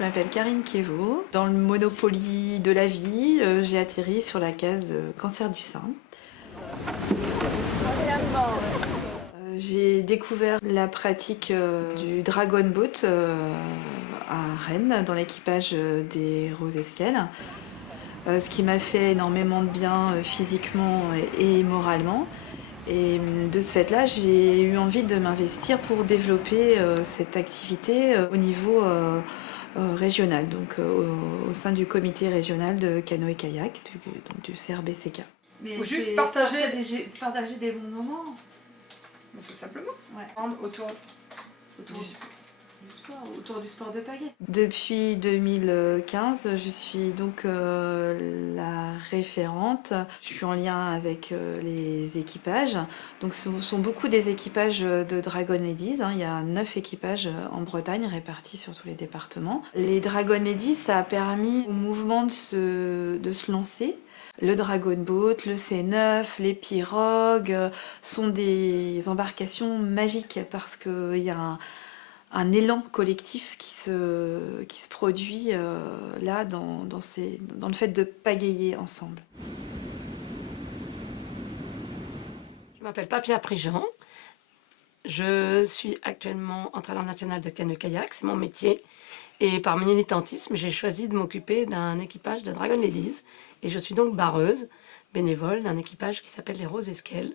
Je m'appelle Karine Kévot. Dans le Monopoly de la vie, j'ai atterri sur la case cancer du sein. J'ai découvert la pratique du Dragon Boat à Rennes, dans l'équipage des Rose Escale. Ce qui m'a fait énormément de bien physiquement et moralement. Et de ce fait-là, j'ai eu envie de m'investir pour développer cette activité au niveau régional, donc au sein du comité régional de canoë-kayak, donc du CRBCK. Mais faut juste partager des bons moments. Tout simplement. Ouais. Autour du sport, autour du sport de pagaie. Depuis 2015, je suis donc la référente. Je suis en lien avec les équipages. Donc ce sont beaucoup des équipages de Dragon Ladies. Il y a 9 équipages en Bretagne répartis sur tous les départements. Les Dragon Ladies, ça a permis au mouvement de se lancer. Le Dragon Boat, le C9, les pirogues sont des embarcations magiques parce qu'il y a un élan collectif qui se produit là dans le fait de pagayer ensemble. Je m'appelle Papia Prigent. Je suis actuellement entraîneur national de canoë-kayak, c'est mon métier. Et par militantisme, j'ai choisi de m'occuper d'un équipage de Dragon Ladies. Et je suis donc barreuse, bénévole d'un équipage qui s'appelle les Rose Escale.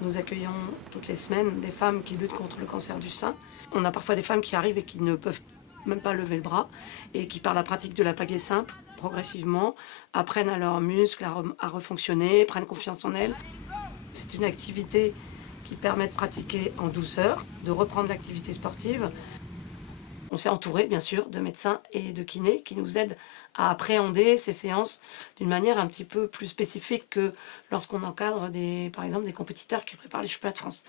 Nous accueillons toutes les semaines des femmes qui luttent contre le cancer du sein. On a parfois des femmes qui arrivent et qui ne peuvent même pas lever le bras et qui, par la pratique de la pagaie simple, progressivement, apprennent à leurs muscles à refonctionner, prennent confiance en elles. C'est une activité qui permet de pratiquer en douceur, de reprendre l'activité sportive. On s'est entouré, bien sûr, de médecins et de kinés qui nous aident à appréhender ces séances d'une manière un petit peu plus spécifique que lorsqu'on encadre, par exemple, des compétiteurs qui préparent les championnats de France.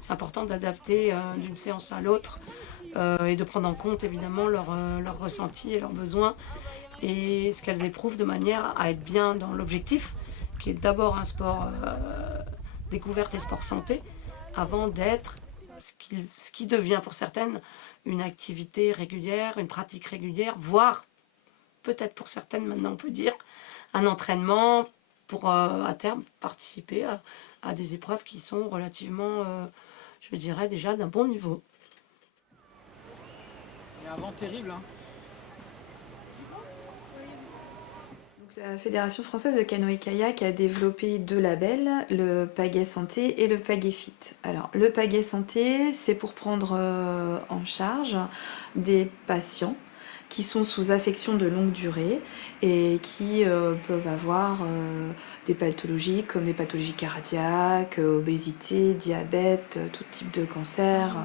C'est important d'adapter d'une séance à l'autre et de prendre en compte, évidemment, leurs ressentis et leurs besoins et ce qu'elles éprouvent de manière à être bien dans l'objectif, qui est d'abord un sport découverte et sport santé, avant d'être ce qui devient pour certaines une activité régulière, une pratique régulière, voire peut-être pour certaines, maintenant on peut dire, un entraînement pour à terme participer à des épreuves qui sont relativement, je dirais déjà d'un bon niveau. Il y a un vent terrible, hein. La Fédération française de canoë-kayak a développé 2 labels, le Pagaie Santé et le Pagaie Fit. Alors, le Pagaie Santé, c'est pour prendre en charge des patients qui sont sous affection de longue durée et qui peuvent avoir des pathologies comme des pathologies cardiaques, obésité, diabète, tout type de cancer.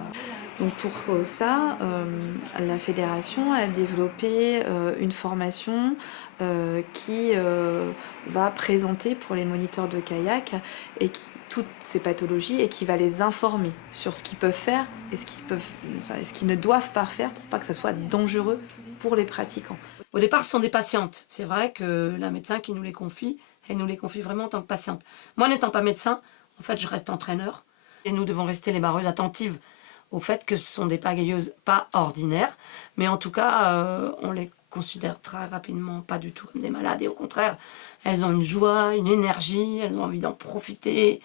Donc pour ça, la fédération a développé une formation qui va présenter pour les moniteurs de kayak toutes ces pathologies et qui va les informer sur ce qu'ils peuvent faire et ce qu'ils ne doivent pas faire pour pas que ça soit dangereux pour les pratiquants. Au départ, ce sont des patientes. C'est vrai que la médecin qui nous les confie, elle nous les confie vraiment en tant que patiente. Moi, n'étant pas médecin, en fait, je reste entraîneur. Et nous devons rester les barreuses attentives au fait que ce sont des pagayeuses pas ordinaires. Mais en tout cas, on les considère très rapidement pas du tout comme des malades. Et au contraire, elles ont une joie, une énergie, elles ont envie d'en profiter.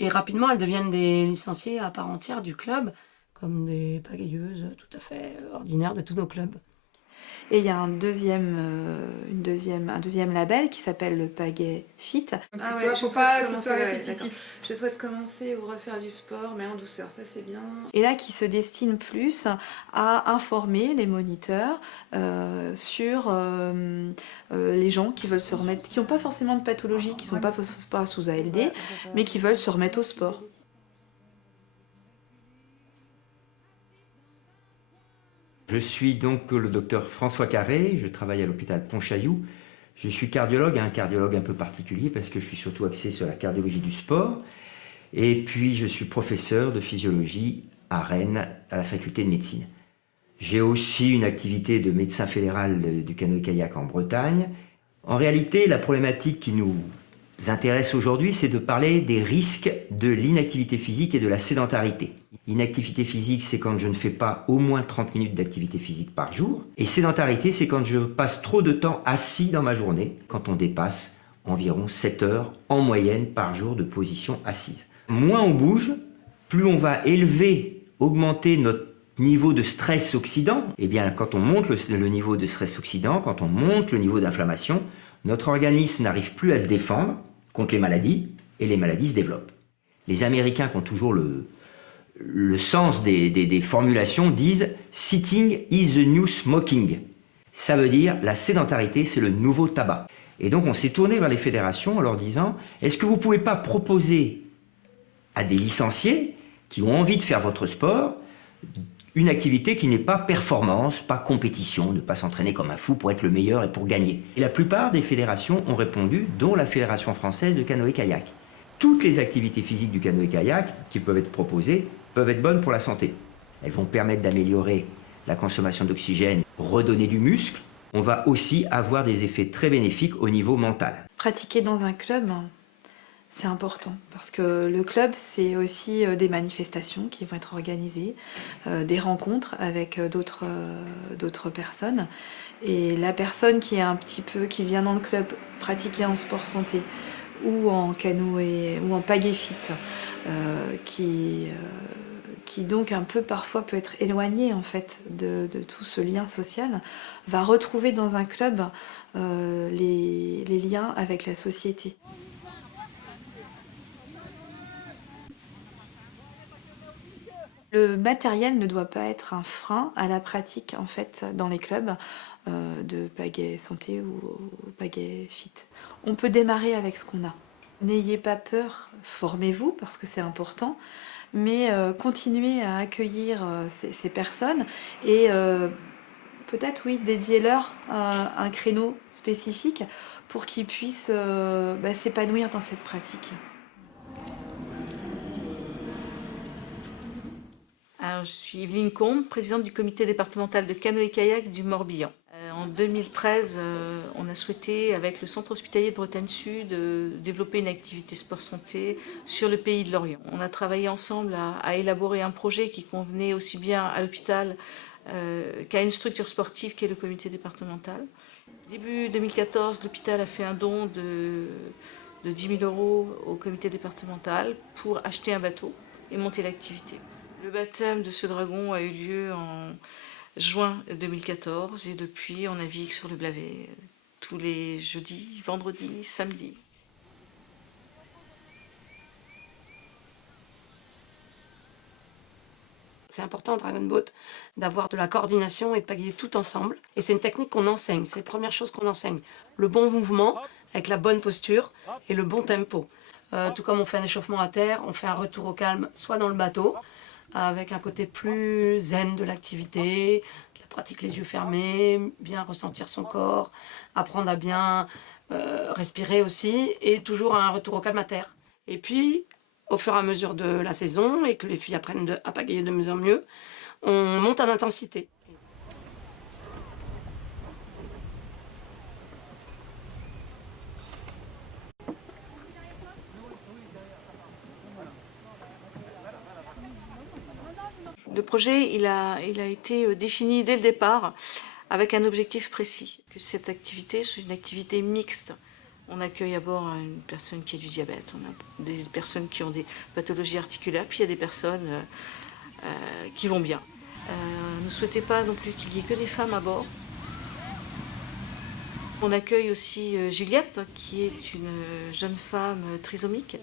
Et rapidement, elles deviennent des licenciées à part entière du club, comme des pagayeuses tout à fait ordinaires de tous nos clubs. Et il y a un deuxième label qui s'appelle le Pagaie Fit. Ah ouais, faut pas que ce soit répétitif. Je souhaite commencer ou refaire du sport, mais en douceur, ça c'est bien. Et là, qui se destine plus à informer les moniteurs sur les gens qui veulent se remettre, qui n'ont pas forcément de pathologie, qui ne sont pas sous ALD, mais qui veulent se remettre au sport. Je suis donc le docteur François Carré, je travaille à l'hôpital Pontchaillou. Je suis cardiologue, un cardiologue un peu particulier parce que je suis surtout axé sur la cardiologie du sport. Et puis je suis professeur de physiologie à Rennes, à la faculté de médecine. J'ai aussi une activité de médecin fédéral du canoë-kayak en Bretagne. En réalité, la problématique qui nous intéresse aujourd'hui, c'est de parler des risques de l'inactivité physique et de la sédentarité. Inactivité physique, c'est quand je ne fais pas au moins 30 minutes d'activité physique par jour. Et sédentarité, c'est quand je passe trop de temps assis dans ma journée, quand on dépasse environ 7 heures en moyenne par jour de position assise. Moins on bouge, plus on va augmenter notre niveau de stress oxydant. Et bien, quand on monte le niveau de stress oxydant, quand on monte le niveau d'inflammation, notre organisme n'arrive plus à se défendre contre les maladies, et les maladies se développent. Les Américains qui ont toujours le sens des formulations disent « Sitting is the new smoking ». Ça veut dire la sédentarité, c'est le nouveau tabac. Et donc on s'est tourné vers les fédérations en leur disant « Est-ce que vous ne pouvez pas proposer à des licenciés qui ont envie de faire votre sport une activité qui n'est pas performance, pas compétition, ne pas s'entraîner comme un fou pour être le meilleur et pour gagner ». Et la plupart des fédérations ont répondu, dont la Fédération française de canoë-kayak. Toutes les activités physiques du canoë-kayak qui peuvent être proposées peuvent être bonnes pour la santé. Elles vont permettre d'améliorer la consommation d'oxygène, redonner du muscle. On va aussi avoir des effets très bénéfiques au niveau mental. Pratiquer dans un club, c'est important parce que le club, c'est aussi des manifestations qui vont être organisées, des rencontres avec d'autres personnes. Et la personne qui vient dans le club pratiquer en sport santé ou en canoë ou en pagaie fit, qui donc un peu parfois peut être éloigné en fait de tout ce lien social, va retrouver dans un club les liens avec la société. Le matériel ne doit pas être un frein à la pratique en fait dans les clubs de pagaie santé ou pagaie fit. On peut démarrer avec ce qu'on a. N'ayez pas peur, formez-vous parce que c'est important, mais continuez à accueillir ces personnes et peut-être oui, dédiez-leur un créneau spécifique pour qu'ils puissent s'épanouir dans cette pratique. Alors, je suis Evelyne Combe, présidente du comité départemental de canoë-kayak du Morbihan. En 2013, on a souhaité, avec le centre hospitalier de Bretagne Sud, développer une activité sport-santé sur le pays de Lorient. On a travaillé ensemble à élaborer un projet qui convenait aussi bien à l'hôpital qu'à une structure sportive qui est le comité départemental. Début 2014, l'hôpital a fait un don de 10 000 € au comité départemental pour acheter un bateau et monter l'activité. Le baptême de ce dragon a eu lieu en juin 2014 et depuis on navigue sur le Blavet tous les jeudis, vendredis, samedis. C'est important en Dragon Boat d'avoir de la coordination et de pagayer tout ensemble. Et c'est une technique qu'on enseigne, c'est la première chose qu'on enseigne. Le bon mouvement avec la bonne posture et le bon tempo. Tout comme on fait un échauffement à terre, on fait un retour au calme soit dans le bateau, avec un côté plus zen de l'activité, de la pratique les yeux fermés, bien ressentir son corps, apprendre à bien respirer aussi, et toujours un retour au calme à terre. Et puis, au fur et à mesure de la saison, et que les filles apprennent à pagayer de mieux en mieux, on monte en intensité. Le projet, il a été défini dès le départ avec un objectif précis, que cette activité soit une activité mixte. On accueille à bord une personne qui a du diabète, on a des personnes qui ont des pathologies articulaires, puis il y a des personnes qui vont bien. On ne souhaitait pas non plus qu'il y ait que des femmes à bord. On accueille aussi Juliette, qui est une jeune femme trisomique.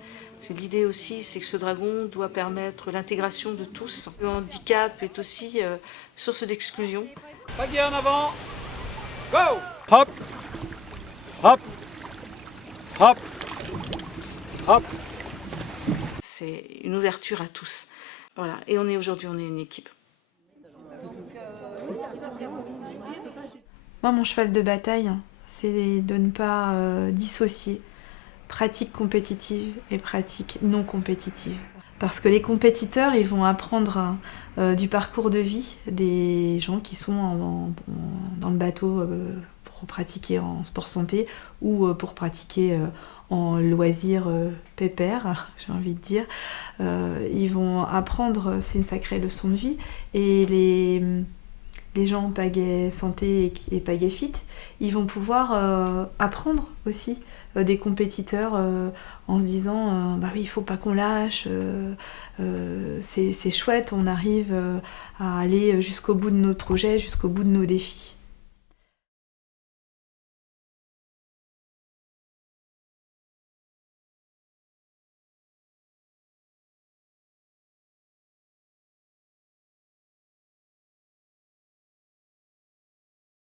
L'idée aussi, c'est que ce dragon doit permettre l'intégration de tous. Le handicap est aussi source d'exclusion. Pagaie en avant. Go. Hop. Hop. Hop. Hop. C'est une ouverture à tous. Voilà. Et aujourd'hui, on est une équipe. Moi, mon cheval de bataille, c'est de ne pas dissocier pratique compétitive et pratique non compétitive. Parce que les compétiteurs, ils vont apprendre du parcours de vie des gens qui sont dans le bateau pour pratiquer en sport santé ou pour pratiquer en loisirs pépères, j'ai envie de dire. Ils vont apprendre, c'est une sacrée leçon de vie. Et les gens pagaie santé et pagaie fit, ils vont pouvoir apprendre aussi des compétiteurs en se disant bah oui, il faut pas qu'on lâche, c'est chouette, on arrive à aller jusqu'au bout de notre projet, jusqu'au bout de nos défis.